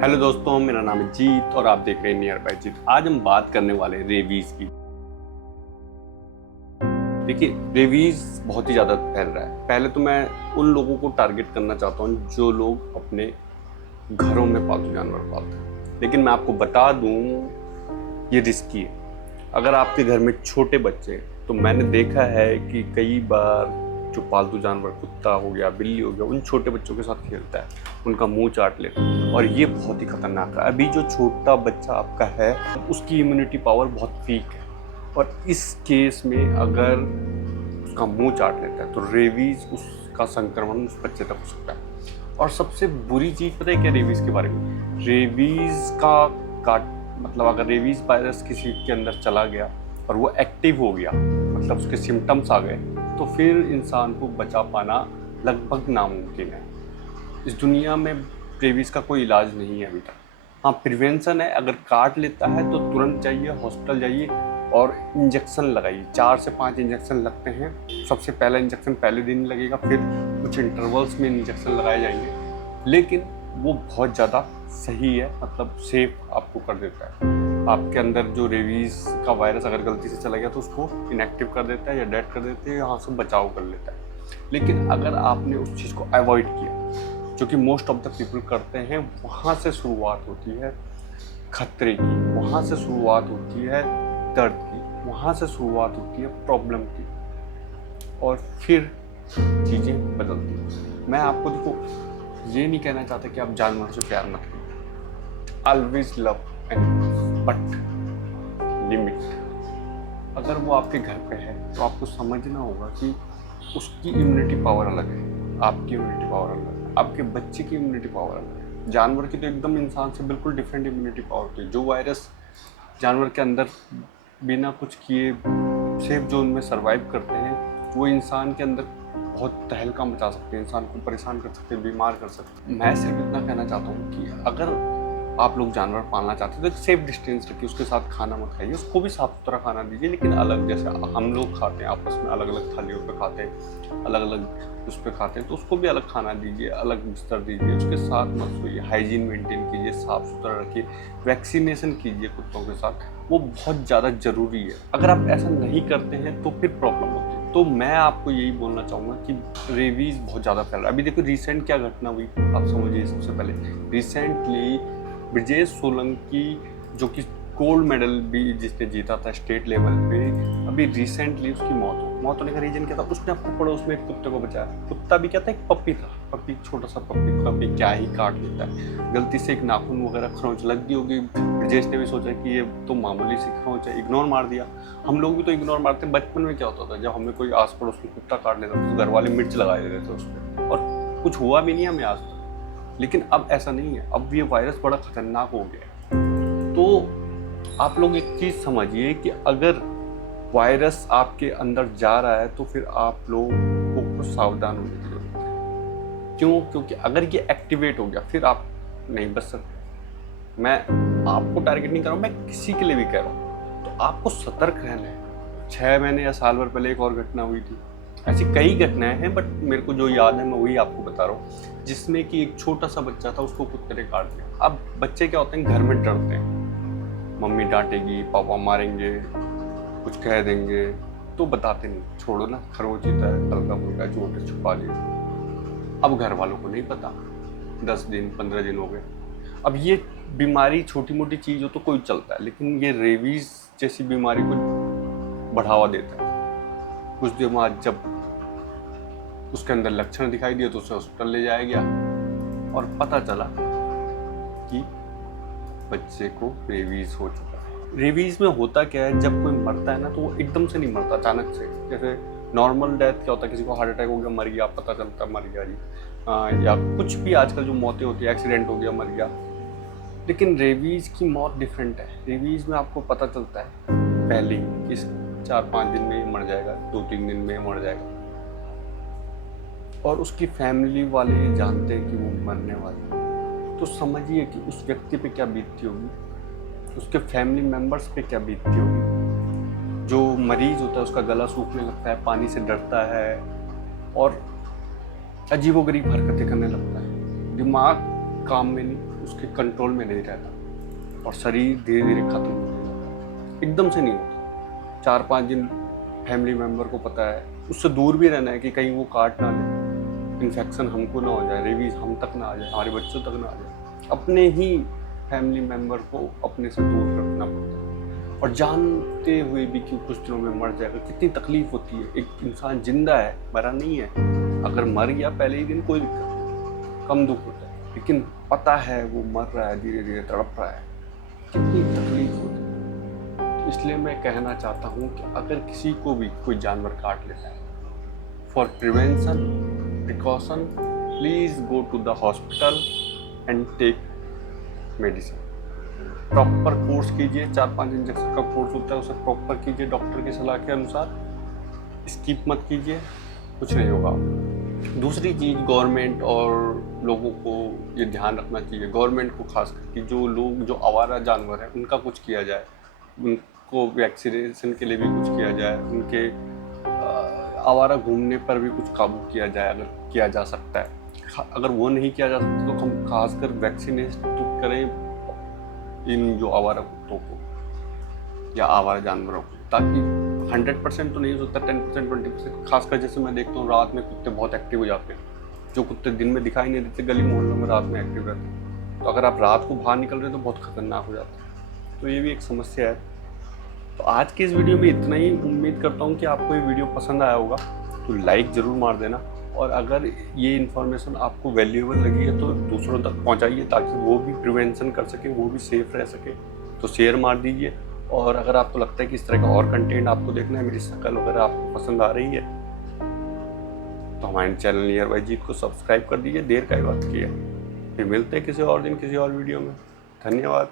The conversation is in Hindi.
हेलो दोस्तों, मेरा नाम है जीत और आप देख रहे हैं नियर बाय जीत। आज हम बात करने वाले हैं रेबीज की। देखिए, रेबीज बहुत ही ज़्यादा फैल रहा है। पहले तो मैं उन लोगों को टारगेट करना चाहता हूँ जो लोग अपने घरों में पालतू जानवर पालते हैं, लेकिन मैं आपको बता दूँ ये रिस्की है। अगर आपके घर में छोटे बच्चे हैं तो मैंने देखा है कि कई बार जो पालतू जानवर कुत्ता हो गया, बिल्ली हो गया, उन छोटे बच्चों के साथ खेलता है, उनका मुंह चाट लेता है और ये बहुत ही खतरनाक है। अभी जो छोटा बच्चा आपका है उसकी इम्यूनिटी पावर बहुत वीक है और इस केस में अगर उसका मुंह चाट लेता है तो रेबीज उसका संक्रमण उस बच्चे तक हो सकता है। और सबसे बुरी चीज़ पता है क्या रेबीज के बारे में? रेबीज का काट मतलब अगर रेबीज वायरस किसी के अंदर चला गया और वो एक्टिव हो गया, मतलब उसके सिम्टम्स आ गए, तो फिर इंसान को बचा पाना लगभग नामुमकिन है। इस दुनिया में रेबीज का कोई इलाज नहीं है अभी तक। हाँ, प्रिवेंशन है। अगर काट लेता है तो तुरंत जाइए, हॉस्पिटल जाइए और इंजेक्शन लगाइए। 4 से 5 इंजेक्शन लगते हैं। सबसे पहला इंजेक्शन पहले दिन लगेगा, फिर कुछ इंटरवल्स में इंजेक्शन लगाए जाएंगे, लेकिन वो बहुत ज़्यादा सही है, मतलब सेफ आपको कर देता है। आपके अंदर जो रेबीज का वायरस अगर गलती से चला गया तो उसको इनएक्टिव कर देता है या डेड कर देता है, यहाँ से बचाव कर लेता है। लेकिन अगर आपने उस चीज़ को अवॉइड किया, जो कि मोस्ट ऑफ द पीपल करते हैं, वहाँ से शुरुआत होती है खतरे की, वहाँ से शुरुआत होती है दर्द की, वहाँ से शुरुआत होती है प्रॉब्लम की, और फिर चीज़ें बदलती हैं। मैं आपको देखो ये नहीं कहना चाहता कि आप जानवरों से प्यार मत करो, always love animals but limit. अगर वो आपके घर पे है तो आपको समझना होगा कि उसकी इम्यूनिटी पावर अलग है, आपकी इम्यूनिटी पावर अलग है, आपके बच्चे की इम्यूनिटी पावर अलग है। जानवर की तो एकदम इंसान से बिल्कुल डिफरेंट इम्यूनिटी पावर होती है। जो वायरस जानवर के अंदर बिना कुछ किए सेफ जोन में सर्वाइव करते हैं, वो इंसान के अंदर बहुत तहलका मचा सकते हैं, इंसान को परेशान कर सकते हैं, बीमार कर सकते हैं। मैं सिर्फ इतना कहना चाहता हूँ कि अगर आप लोग जानवर पालना चाहते हैं तो एक सेफ डिस्टेंस रखिए, उसके साथ खाना मत खाइए, उसको भी साफ सुथरा खाना दीजिए, लेकिन अलग। जैसे हम लोग खाते हैं आपस में, अलग अलग थालियों पे खाते हैं, अलग अलग उस पर खाते हैं, तो उसको भी अलग खाना दीजिए, अलग बिस्तर दीजिए, उसके साथ मत सोइए, हाइजीन मेंटेन कीजिए, साफ सुथरा रखिए, वैक्सीनेशन कीजिए कुत्तों के साथ, वो बहुत ज़्यादा ज़रूरी है। अगर आप ऐसा नहीं करते हैं तो फिर प्रॉब्लम होती है। तो मैं आपको यही बोलना चाहूँगा कि रेबीज़ बहुत ज़्यादा फैल रहा है। अभी देखो रिसेंट क्या घटना हुई, आप समझिए। सबसे पहले रिसेंटली ब्रिजेश सोलंकी, जो कि गोल्ड मेडल भी जिसने जीता था स्टेट लेवल पे, अभी रिसेंटली उसकी मौत होने का रीजन क्या था? उसने अपने पड़ोस में एक कुत्ते को बचाया। कुत्ता भी क्या था, एक पप्पी था, पप्पी, छोटा सा पप्पी क्या ही काट लेता है। गलती से एक नाखून वगैरह खरोंच लग गई होगी, ब्रिजेश ने भी सोचा कि ये तो मामूली सी खरोंच है, इग्नोर मार दिया। हम लोग भी तो इग्नोर मारते हैं। बचपन में क्या होता था, जब हमें कोई आस पड़ोस में कुत्ता काट लेता था तो घर वाले मिर्च लगा देते थे उस पर, और कुछ हुआ भी नहीं हमें आज तक। लेकिन अब ऐसा नहीं है, अब ये वायरस बड़ा खतरनाक हो गया है। तो आप लोग एक चीज़ समझिए कि अगर वायरस आपके अंदर जा रहा है तो फिर आप लोगों को सावधान होने की जरूरत है। क्यों? क्योंकि अगर ये एक्टिवेट हो गया फिर आप नहीं बच सकते। मैं आपको टारगेट नहीं कर रहा हूँ, मैं किसी के लिए भी कह रहा हूँ। तो आपको सतर्क रहना है। 6 महीने या साल भर पहले एक और घटना हुई थी। ऐसी कई घटनाएं हैं, बट मेरे को जो याद है मैं वही आपको बता रहा हूँ, जिसमें कि एक छोटा सा बच्चा था, उसको कुत्ते ने काट दिया। अब बच्चे क्या होते हैं, घर में डरते हैं, मम्मी डांटेगी, पापा मारेंगे, कुछ कह देंगे, तो बताते नहीं, छोड़ो ना, खरोच ही था, हल्का फुल्का चोट है, छुपा लिया। अब घर वालों को नहीं पता, 10 दिन 15 दिन हो गए। अब ये बीमारी छोटी मोटी चीज़ हो तो कोई चलता है, लेकिन ये रेबीज जैसी बीमारी को बढ़ावा देता है। कुछ दिन बाद जब उसके अंदर लक्षण दिखाई दिए तो उसे हॉस्पिटल ले जाया गया और पता चला कि बच्चे को रेबीज हो चुका है। रेबीज में होता क्या है, जब कोई मरता है ना तो वो एकदम से नहीं मरता, अचानक से। जैसे नॉर्मल डेथ क्या होता है, किसी को हार्ट अटैक हो गया, मर गया, पता चलता मर गया जी, या कुछ भी आजकल जो मौतें होती है, एक्सीडेंट हो गया, मर गया। लेकिन रेबीज की मौत डिफरेंट है। रेबीज में आपको पता चलता है पहले ही, इस 4-5 दिन में ही मर जाएगा, 2-3 दिन में मर जाएगा, और उसकी फैमिली वाले जानते हैं कि वो मरने वाला है। तो समझिए कि उस व्यक्ति पे क्या बीतती होगी, उसके फैमिली मेम्बर्स पे क्या बीतती होगी। जो मरीज होता है उसका गला सूखने लगता है, पानी से डरता है और अजीबोगरीब हरकतें करने लगता है, दिमाग काम में नहीं, उसके कंट्रोल में नहीं रहता और शरीर धीरे धीरे खत्म होने लगता है। एकदम से नहीं होता, 4-5 दिन फैमिली मेम्बर को पता है, उससे दूर भी रहना है कि कहीं वो काट ना ले, इन्फेक्शन हमको ना हो जाए, रेबीज हम तक ना आ जाए, हमारे बच्चों तक ना आ जाए। अपने ही फैमिली मेम्बर को अपने से दूर रखना पड़ता है और जानते हुए भी कि कुछ दिनों में मर जाएगा, कितनी तकलीफ होती है। एक इंसान जिंदा है, मरा नहीं है। अगर मर गया पहले ही दिन कोई दिक्कत नहीं, कम दुख होता है, लेकिन पता है वो मर रहा है, धीरे धीरे तड़प रहा है, कितनी तकलीफ होती है। इसलिए मैं कहना चाहता हूँ कि अगर किसी को भी कोई जानवर काट लेता है, for prevention precaution please go to the hospital and take medicine. Proper course कीजिए, 4-5 इंजेक्शन का कोर्स होता है, उसे प्रॉपर कीजिए डॉक्टर की सलाह के अनुसार, स्किप मत कीजिए, कुछ नहीं होगा। दूसरी चीज़, गवर्नमेंट और लोगों को ये ध्यान रखना चाहिए, गवर्नमेंट को खास करके जो लोग जो आवारा जानवर हैं उनका कुछ किया जाए, उनको वैक्सीनेशन के लिए भी कुछ किया जाए, उनके आवारा घूमने पर भी कुछ काबू किया जाए अगर किया जा सकता है। अगर वो नहीं किया जा सकता तो हम खासकर वैक्सीनेट तो करें इन जो आवारा कुत्तों को या आवारा जानवरों को, ताकि 100% तो नहीं हो सकता, 10% 20%। खासकर जैसे मैं देखता हूँ रात में कुत्ते बहुत एक्टिव हो जाते हैं, जो कुत्ते दिन में दिखाई नहीं देते गली मोहल्लों में रात में एक्टिव रहते हैं। तो अगर आप रात को बाहर निकल रहे हैं तो बहुत खतरनाक हो जाता है, तो ये भी एक समस्या है। तो आज की इस वीडियो में इतना ही। उम्मीद करता हूँ कि आपको ये वीडियो पसंद आया होगा, तो लाइक ज़रूर मार देना, और अगर ये इन्फॉर्मेशन आपको वैल्यूएबल लगी है तो दूसरों तक पहुंचाइए ताकि वो भी प्रिवेंशन कर सके, वो भी सेफ रह सके। तो शेयर मार दीजिए, और अगर आपको लगता है कि इस तरह का और कंटेंट आपको देखना है, मेरी शक्ल वगैरह आपको पसंद आ रही है, तो हमारे चैनल नियर बाई जीत को सब्सक्राइब कर दीजिए। देर का ही बात की है। फिर मिलते हैं किसी और दिन किसी और वीडियो में। धन्यवाद।